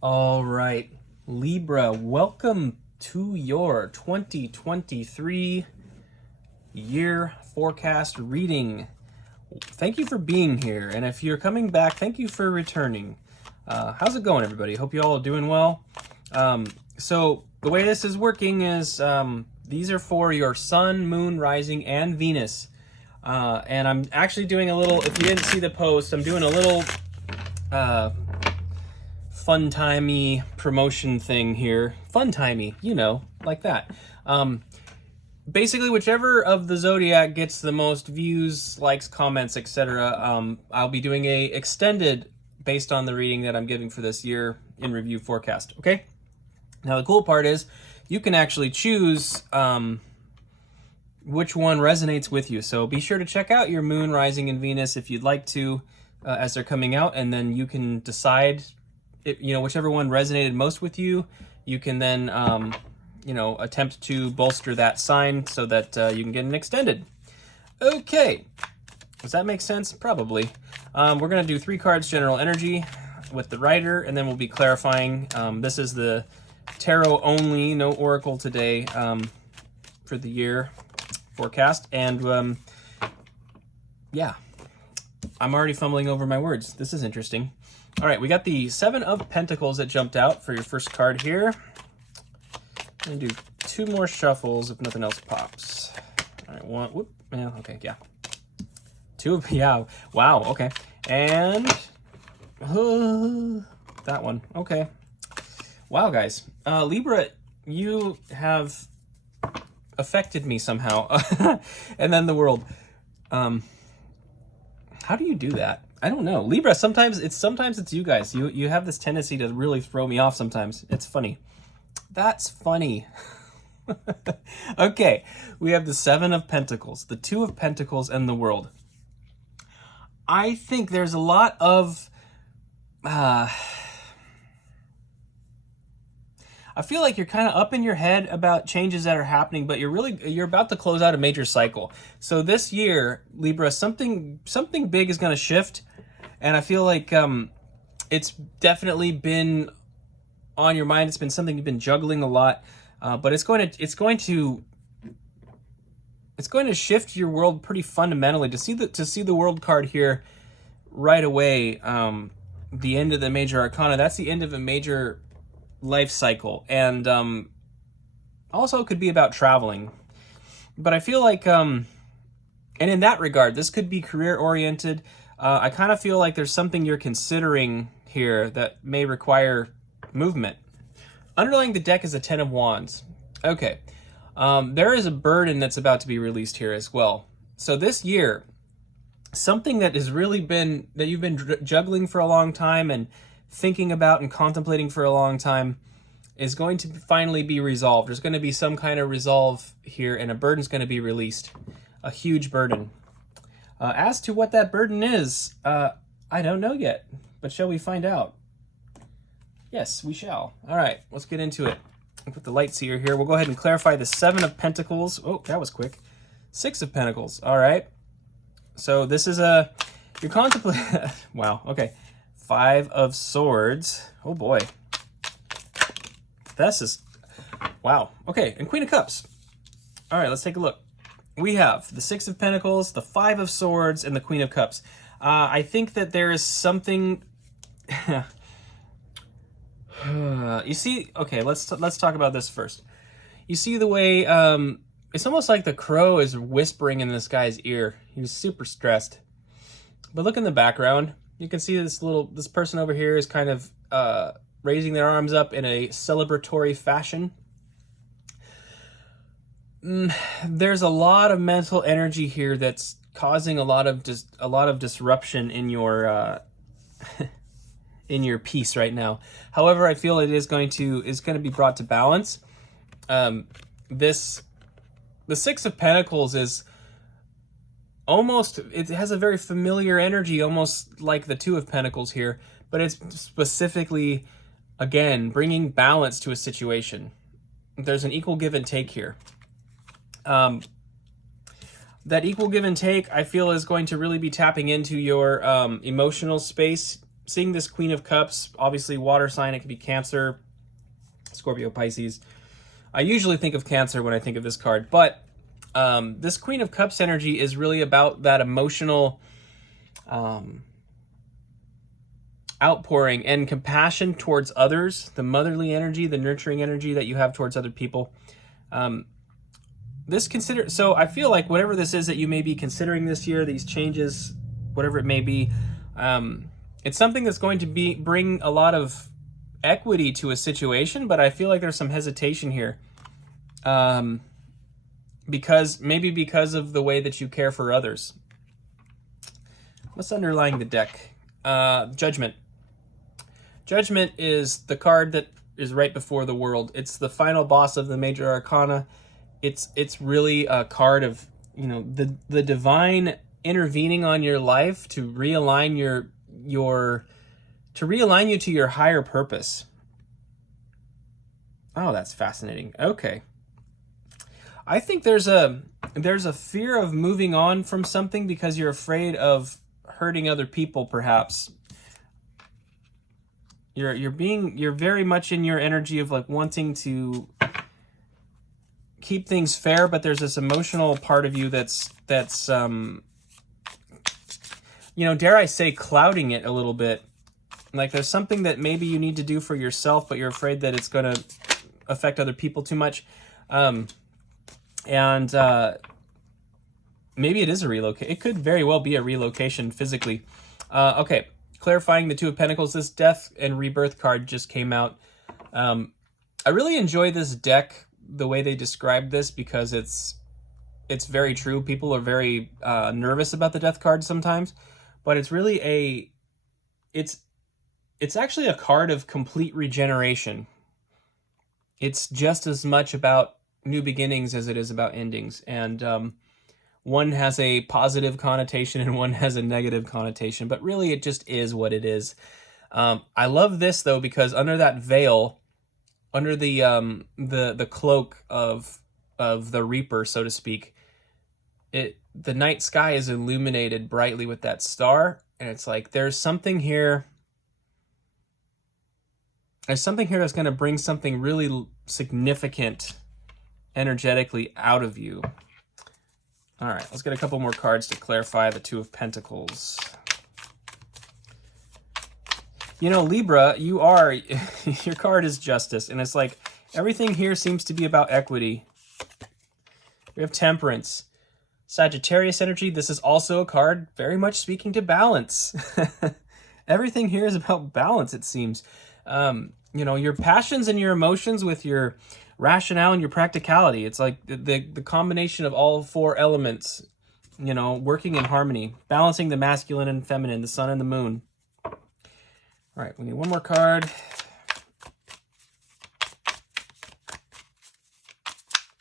All right, Libra, welcome to your 2023 year forecast reading. Thank you for being here, and if you're coming back, thank you for returning. How's it going, everybody? Hope you all are doing well. So the way this is working is these are for your sun, moon, rising, and Venus. And I'm actually doing a little, if you didn't see the post, I'm doing a little fun-timey promotion thing here. Fun-timey, you know, like that. Basically, whichever of the zodiac gets the most views, likes, comments, etc., I'll be doing a extended based on the reading that I'm giving for this year in review forecast. Okay. Now the cool part is you can actually choose which one resonates with you. So be sure to check out your moon, rising, and Venus if you'd like to as they're coming out, and then you can decide, whichever one resonated most with you. You can then attempt to bolster that sign so that you can get an extended. Okay, does that make sense? Probably. We're going to do 3 cards general energy with the writer, and then we'll be clarifying. This is the tarot only, no oracle today for the year forecast. And yeah, I'm already fumbling over my words. This is interesting. All right, we got the 7 of Pentacles that jumped out for your first card here. I'm gonna do 2 more shuffles if nothing else pops. All right, 1, whoop, yeah, okay, yeah. 2, yeah, wow, okay. And that one, okay. Wow, guys. Libra, you have affected me somehow. And then the world. How do you do that? I don't know. Libra, sometimes it's you guys. You have this tendency to really throw me off sometimes. It's funny. That's funny. Okay, we have the 7 of Pentacles, the 2 of Pentacles, and the World. I think there's a lot of I feel like you're kind of up in your head about changes that are happening, but you're about to close out a major cycle. So this year, Libra, something big is going to shift, and I feel like it's definitely been on your mind. It's been something you've been juggling a lot, but it's going to shift your world pretty fundamentally. To see the World card here right away, the end of the major arcana. That's the end of a major life cycle, and also could be about traveling. But I feel like and in that regard, this could be career oriented. I kind of feel like there's something you're considering here that may require movement. Underlying the deck is a 10 of Wands. Okay, there is a burden that's about to be released here as well. So this year, something that has really been, that you've been juggling for a long time and thinking about and contemplating for a long time, is going to finally be resolved. There's going to be some kind of resolve here, and a burden's going to be released. A huge burden. As to what that burden is, I don't know yet, but shall we find out? Yes, we shall. All right, let's get into it. I'll put the light seer here. We'll go ahead and clarify the 7 of Pentacles. Oh, that was quick. 6 of Pentacles. All right. So this is you're contemplating. Wow. Okay. 5 of Swords. Oh boy. This is, wow. Okay, and Queen of Cups. All right, let's take a look. We have the 6 of Pentacles, the 5 of Swords, and the Queen of Cups. I think that there is something. You see, okay, let's talk about this first. You see the way it's almost like the crow is whispering in this guy's ear. He was super stressed. But look in the background. You can see this person over here is kind of raising their arms up in a celebratory fashion. There's a lot of mental energy here that's causing a lot of disruption in your in your peace right now. However, I feel it is going to be brought to balance. The 6 of Pentacles is almost, it has a very familiar energy, almost like the 2 of Pentacles here, but it's specifically, again, bringing balance to a situation. There's an equal give and take here. That equal give and take, I feel, is going to really be tapping into your emotional space seeing this Queen of Cups, obviously water sign, it could be Cancer, Scorpio, Pisces. I usually think of Cancer when I think of this card, but this Queen of Cups energy is really about that emotional outpouring and compassion towards others, the motherly energy, the nurturing energy that you have towards other people. So I feel like whatever this is that you may be considering this year, these changes, whatever it may be, it's something that's going to bring a lot of equity to a situation, but I feel like there's some hesitation here. Because of the way that you care for others. What's underlying the deck? Judgment. Judgment is the card that is right before the world. It's the final boss of the major arcana. It's really a card of, the divine intervening on your life to realign to realign you to your higher purpose. Oh, that's fascinating. Okay. I think there's a fear of moving on from something because you're afraid of hurting other people, perhaps. You're very much in your energy of like wanting to keep things fair, but there's this emotional part of you that's dare I say, clouding it a little bit. Like there's something that maybe you need to do for yourself, but you're afraid that it's going to affect other people too much. And maybe it is a relocation. It could very well be a relocation physically. Okay, clarifying the Two of Pentacles. This Death and Rebirth card just came out. I really enjoy this deck, the way they described this, because it's very true. People are very nervous about the Death card sometimes, but it's really it's actually a card of complete regeneration. It's just as much about new beginnings as it is about endings, and one has a positive connotation and one has a negative connotation, but really it just is what it is. I love this though, because under that veil, under the cloak of the Reaper, so to speak, the night sky is illuminated brightly with that star, and it's like there's something here. There's something here that's going to bring something really significant energetically out of you. All right, let's get a couple more cards to clarify the Two of Pentacles. Libra, your card is Justice, and it's like everything here seems to be about equity. We have Temperance. Sagittarius energy, this is also a card very much speaking to balance. Everything here is about balance, it seems. Your passions and your emotions with your rationale and your practicality. It's like the combination of all four elements, working in harmony, balancing the masculine and feminine, the sun and the moon. All right, we need one more card.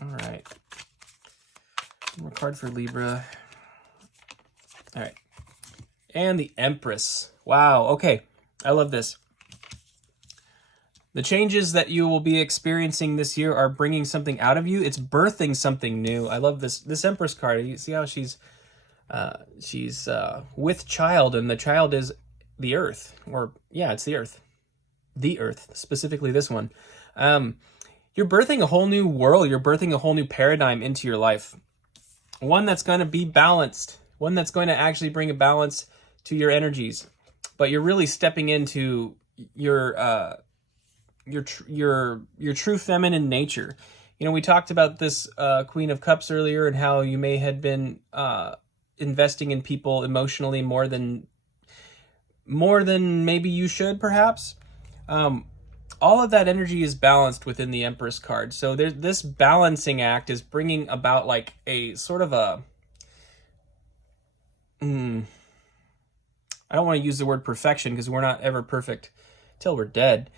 All right. One more card for Libra. All right. And the Empress. Wow, okay. I love this. The changes that you will be experiencing this year are bringing something out of you. It's birthing something new. I love this Empress card. You see how she's with child, and the child is the Earth. It's the Earth. The Earth, specifically this one. You're birthing a whole new world. You're birthing a whole new paradigm into your life. One that's going to be balanced. One that's going to actually bring a balance to your energies. But you're really stepping into your true feminine nature. We talked about this Queen of Cups earlier, and how you may have been investing in people emotionally more than maybe you should, perhaps. All of that energy is balanced within the Empress card. So this balancing act is bringing about like a sort of a I don't want to use the word perfection, because we're not ever perfect till we're dead.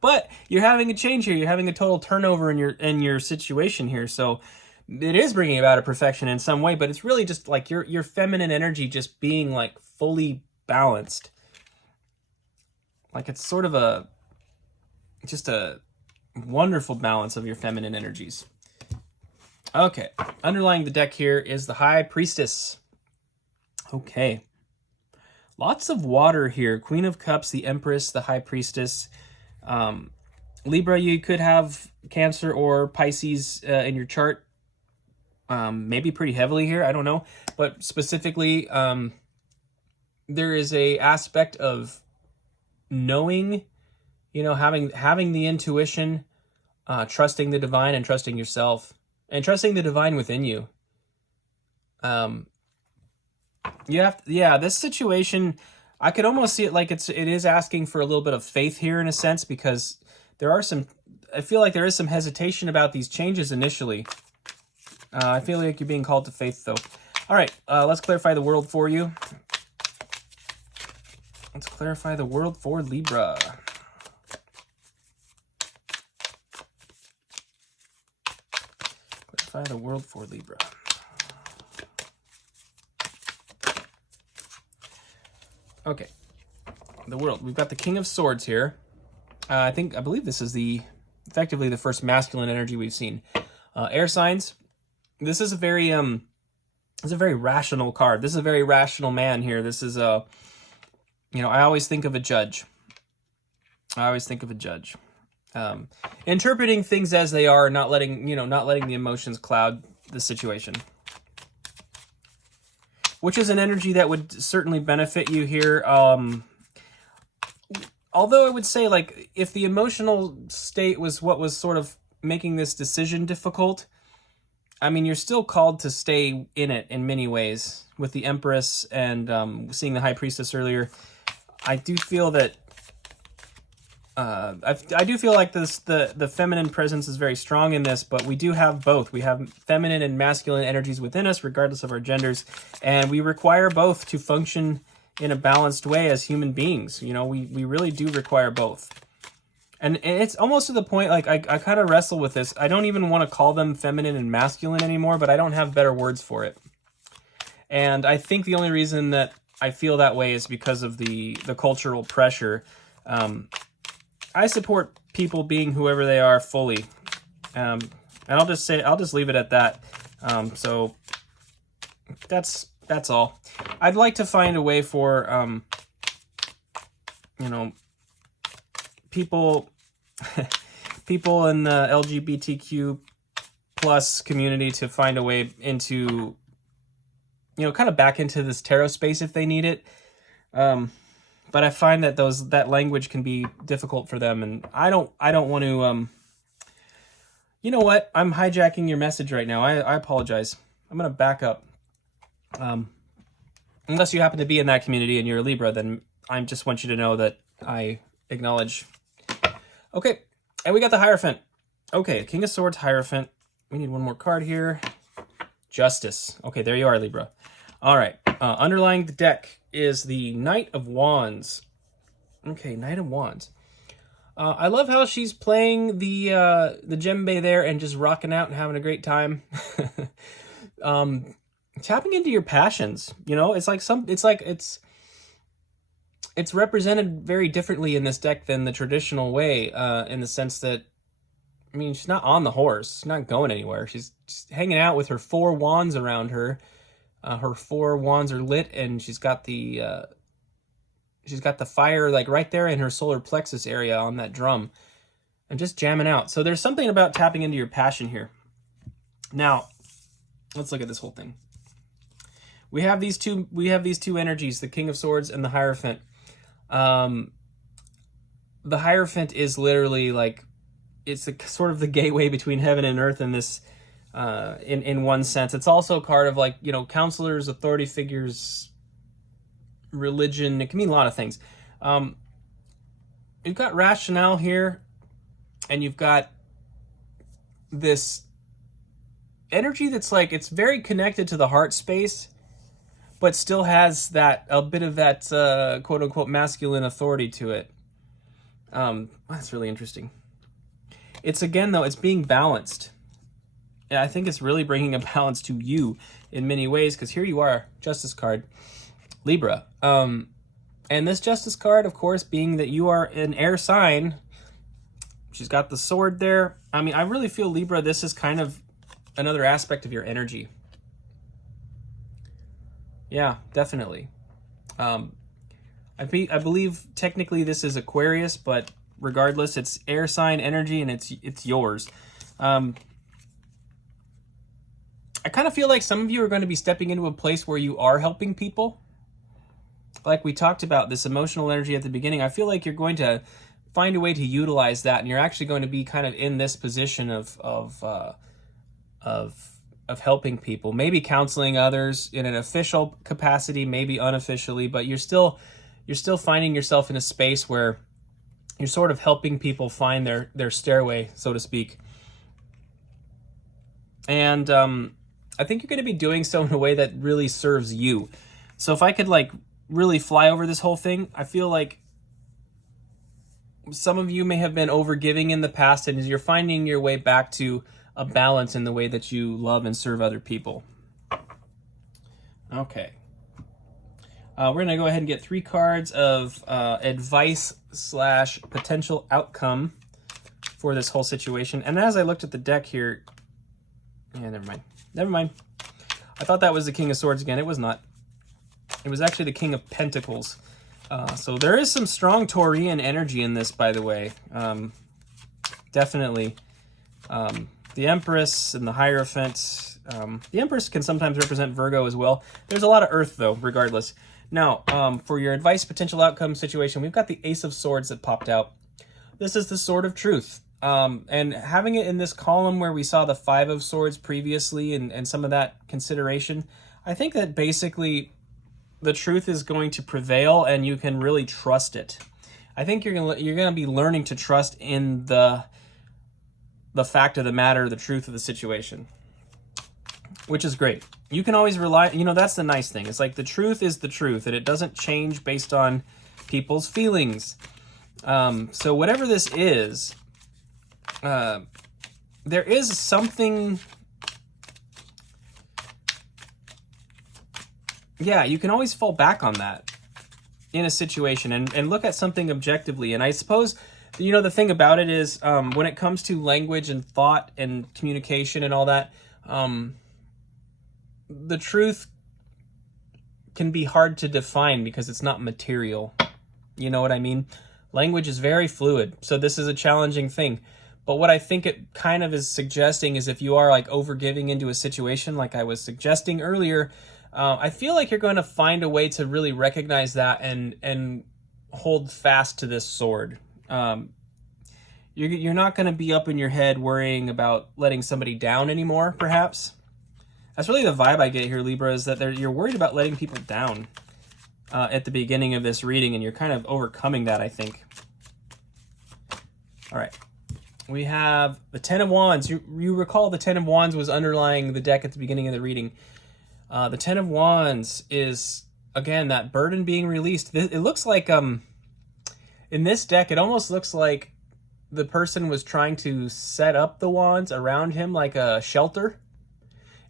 But you're having a change here. You're having a total turnover in your situation here. So it is bringing about a perfection in some way, but it's really just like your feminine energy just being like fully balanced. Like it's sort of just a wonderful balance of your feminine energies. Okay, underlying the deck here is the High Priestess. Okay, Lots of water here. Queen of Cups, the Empress, the High Priestess. Libra, you could have Cancer or Pisces in your chart. Maybe pretty heavily here, I don't know. But specifically, there is a aspect of knowing, having the intuition, trusting the divine and trusting yourself, and trusting the divine within you. This situation, I could almost see it like it is asking for a little bit of faith here in a sense, because I feel like there is some hesitation about these changes initially. I feel like you're being called to faith though. All right, let's clarify the world for you. Let's clarify the world for Libra. Clarify the world for Libra. Okay, the world. We've got the King of Swords here. I believe this is effectively the first masculine energy we've seen. Air signs. This is a very rational card. This is a very rational man here. This is I always think of a judge. Interpreting things as they are, not letting the emotions cloud the situation. Which is an energy that would certainly benefit you here. Although I would say, like, if the emotional state was what was sort of making this decision difficult, I mean, you're still called to stay in it in many ways. With the Empress and seeing the High Priestess earlier, I do feel that I do feel like the feminine presence is very strong in this, but we do have both. We have feminine and masculine energies within us, regardless of our genders, and we require both to function in a balanced way as human beings. We really do require both. And it's almost to the point, like, I kind of wrestle with this. I don't even want to call them feminine and masculine anymore, but I don't have better words for it. And I think the only reason that I feel that way is because of the cultural pressure. I support people being whoever they are fully. And I'll just leave it at that. So that's all. I'd like to find a way for, people in the LGBTQ plus community to find a way into, kind of back into this tarot space if they need it. But I find that that language can be difficult for them, and I don't want to. You know what? I'm hijacking your message right now. I apologize. I'm gonna back up. Unless you happen to be in that community and you're a Libra, then I just want you to know that I acknowledge. Okay, and we got the Hierophant. Okay, King of Swords, Hierophant. We need one more card here. Justice. Okay, there you are, Libra. All right. Underlying the deck is the Knight of Wands. Okay, Knight of Wands. I love how she's playing the djembe there and just rocking out and having a great time. Tapping into your passions, it's represented very differently in this deck than the traditional way, in the sense that, I mean, she's not on the horse. She's not going anywhere. She's just hanging out with her 4 wands around her. Her 4 wands are lit, and she's got the fire like right there in her solar plexus area on that drum, and just jamming out. So there's something about tapping into your passion here. Now, let's look at this whole thing. We have these two energies, the King of Swords and the Hierophant. The Hierophant is literally like, it's sort of the gateway between heaven and earth in this. In one sense, it's also part of, like, counselors, authority figures, religion. It can mean a lot of things. You've got rationale here, and you've got this energy that's like, it's very connected to the heart space, but still has a bit of that quote unquote masculine authority to it. That's really interesting. It's, again, though, it's being balanced. And I think it's really bringing a balance to you in many ways, because here you are, Justice card, Libra. And this Justice card, of course, being that you are an air sign, she's got the sword there. I mean, I really feel, Libra, this is kind of another aspect of your energy. Yeah, definitely. I believe technically this is Aquarius, but regardless, it's air sign energy and it's yours. I kind of feel like some of you are going to be stepping into a place where you are helping people. Like we talked about, this emotional energy at the beginning, I feel like you're going to find a way to utilize that, and you're actually going to be kind of in this position of helping people, maybe counseling others in an official capacity, maybe unofficially, but you're still finding yourself in a space where you're sort of helping people find their stairway, so to speak. And I think you're going to be doing so in a way that really serves you. So if I could like really fly over this whole thing, I feel like some of you may have been overgiving in the past, and you're finding your way back to a balance in the way that you love and serve other people. Okay. We're going to go ahead and get 3 cards of advice / potential outcome for this whole situation. And as I looked at the deck here, yeah, never mind. I thought that was the King of Swords again. It was not. It was actually the King of Pentacles. So there is some strong Taurian energy in this, by the way. Definitely. The Empress and the Hierophant. The Empress can sometimes represent Virgo as well. There's a lot of Earth, though, regardless. Now, for your advice, potential outcome situation, we've got the Ace of Swords that popped out. This is the Sword of Truth. And having it in this column where we saw the 5 of Swords previously and some of that consideration, I think that basically the truth is going to prevail and you can really trust it. I think you're gonna be learning to trust in the fact of the matter, the truth of the situation, which is great. You can always rely, that's the nice thing. It's like the truth is the truth and it doesn't change based on people's feelings. So whatever this is, there is something, yeah, you can always fall back on that in a situation and look at something objectively. And I suppose, the thing about it is when it comes to language and thought and communication and all that, the truth can be hard to define because it's not material. You know what I mean? Language is very fluid, so this is a challenging thing. But what I think it kind of is suggesting is if you are like overgiving into a situation like I was suggesting earlier, I feel like you're going to find a way to really recognize that and hold fast to this sword. You're not going to be up in your head worrying about letting somebody down anymore, perhaps. That's really the vibe I get here, Libra, is that you're worried about letting people down at the beginning of this reading, and you're kind of overcoming that, I think. All right. We have the Ten of Wands. You recall the Ten of Wands was underlying the deck at the beginning of the reading. The Ten of Wands is, again, that burden being released. It looks like, in this deck, it almost looks like the person was trying to set up the wands around him like a shelter.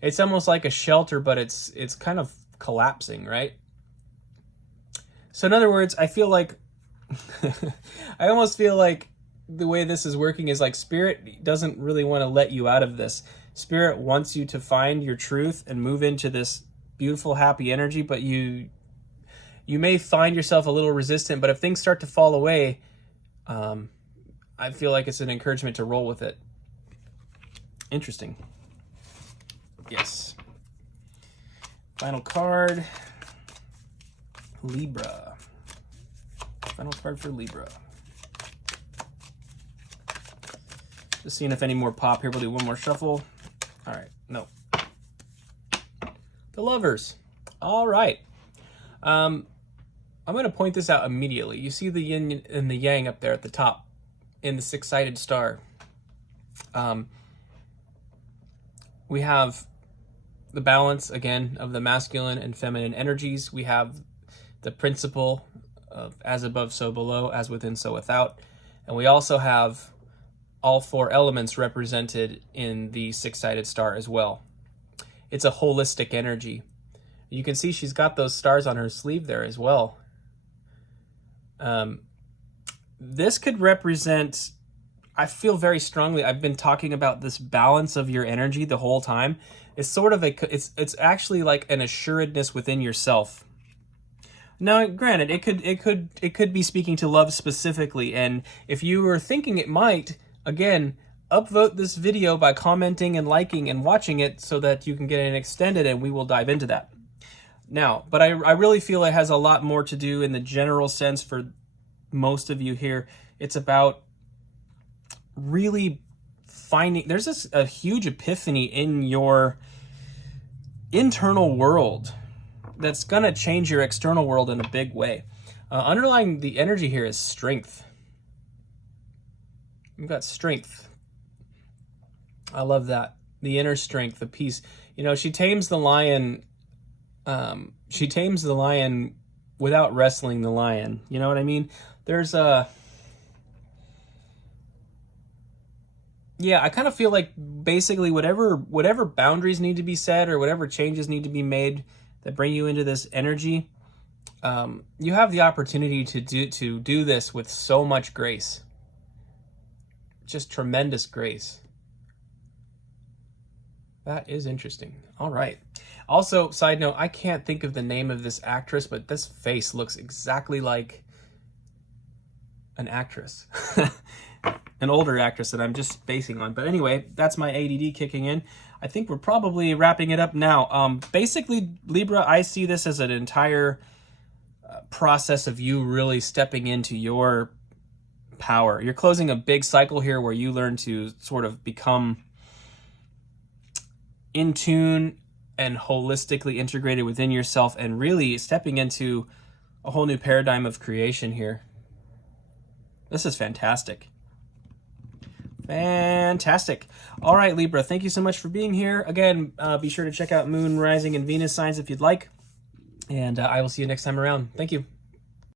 It's almost like a shelter, but it's kind of collapsing, right? So in other words, I feel like, I almost feel like the way this is working is like Spirit doesn't really want to let you out of this. Spirit wants you to find your truth and move into this beautiful, happy energy, but you may find yourself a little resistant, but if things start to fall away, I feel like it's an encouragement to roll with it. Interesting. Yes. Final card. Libra. Final card for Libra. Just seeing if any more pop here. We'll do one more shuffle. All right. No. The Lovers. All right. I'm going to point this out immediately. You see the yin and the yang up there at the top in the 6-sided star. We have the balance, again, of the masculine and feminine energies. We have the principle of as above, so below, as within, so without. And we also have all 4 elements represented in the 6-sided star as well. It's a holistic energy. You can see she's got those stars on her sleeve there as well. This could represent, I feel very strongly, I've been talking about this balance of your energy the whole time. It's sort of it's actually like an assuredness within yourself. Now, granted, it could be speaking to love specifically, and if you were thinking it might, again, upvote this video by commenting and liking and watching it so that you can get it extended, and we will dive into that. Now, but I really feel it has a lot more to do in the general sense for most of you here. It's about really finding, there's a huge epiphany in your internal world that's going to change your external world in a big way. Underlying the energy here is strength. You've got strength. I love that. The inner strength, the peace. You know, she tames the lion. She tames the lion without wrestling the lion. You know what I mean? There's a... Yeah, I kind of feel like basically whatever boundaries need to be set or whatever changes need to be made that bring you into this energy, you have the opportunity to do this with so much grace. Just tremendous grace. That is interesting. All right. Also, side note, I can't think of the name of this actress, but this face looks exactly like an actress. An older actress that I'm just spacing on. But anyway, that's my ADD kicking in. I think we're probably wrapping it up now. Basically, Libra, I see this as an entire process of you really stepping into your power. You're closing a big cycle here where you learn to sort of become in tune and holistically integrated within yourself and really stepping into a whole new paradigm of creation here. This is fantastic. Fantastic. All right, Libra, thank you so much for being here. Again, be sure to check out Moon, Rising, and Venus signs if you'd like. And I will see you next time around. Thank you.